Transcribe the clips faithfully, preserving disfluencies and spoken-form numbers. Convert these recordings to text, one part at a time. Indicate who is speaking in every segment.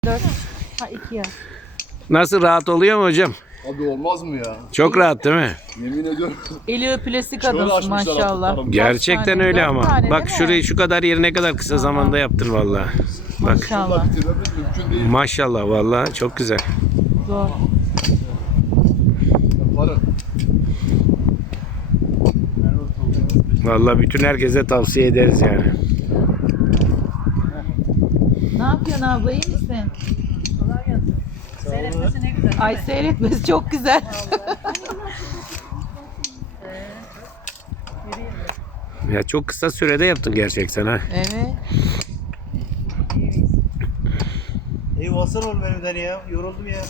Speaker 1: dört. Ha iki ya.
Speaker 2: Nasıl, rahat oluyor mu hocam?
Speaker 3: Abi olmaz mı ya?
Speaker 2: Çok rahat değil mi?
Speaker 3: Yemin ediyorum.
Speaker 1: Eli öpülesi
Speaker 3: Şöyle
Speaker 1: kadınsın
Speaker 3: açmışlar
Speaker 1: maşallah.
Speaker 3: artık,
Speaker 2: Gerçekten
Speaker 1: tane,
Speaker 2: öyle
Speaker 1: dört
Speaker 2: ama.
Speaker 1: tane
Speaker 2: Bak
Speaker 1: değil mi?
Speaker 2: şurayı, şu kadar yeri ne kadar kısa zamanda yaptın vallahi. Bak
Speaker 1: Maşallah.
Speaker 3: Bitirmemiz mümkün değil.
Speaker 2: maşallah vallahi çok güzel.
Speaker 1: Zor.
Speaker 3: Yaparım.
Speaker 2: Vallahi bütün herkese tavsiye ederiz yani.
Speaker 1: Ne yapıyorsun abla, iyi misin? Seyretmesi ne güzel. Ay seyretmesi çok güzel.
Speaker 2: Ya çok kısa sürede yaptın gerçekten ha.
Speaker 1: Evet.
Speaker 4: İyi olsun oğlum elimden ya. Yoruldum ya.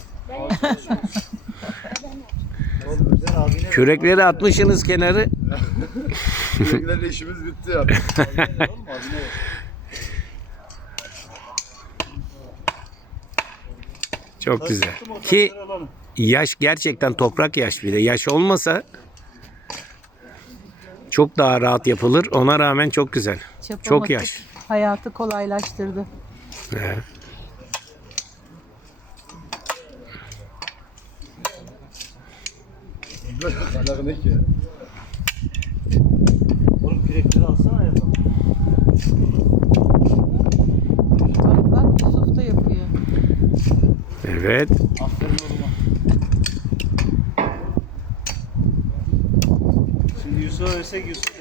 Speaker 4: Oğlum güzel abine.
Speaker 2: Kürekleri atmışsınız kenarı.
Speaker 3: Sürekli işimiz bitti ya.
Speaker 2: Çok güzel. Ki yaş gerçekten toprak yaş, bir de yaş olmasa çok daha rahat yapılır. Ona rağmen çok güzel.
Speaker 1: Çapamatik
Speaker 2: Çok yaş.
Speaker 1: hayatı kolaylaştırdı.
Speaker 2: He.
Speaker 3: Alakı ne ki ya?
Speaker 4: Oğlum kürekleri alsana ya.
Speaker 1: Bak bak Yusuf da yapıyor.
Speaker 2: Evet.
Speaker 4: Aferin oğluma. Şimdi Yusuf'a versek Yusuf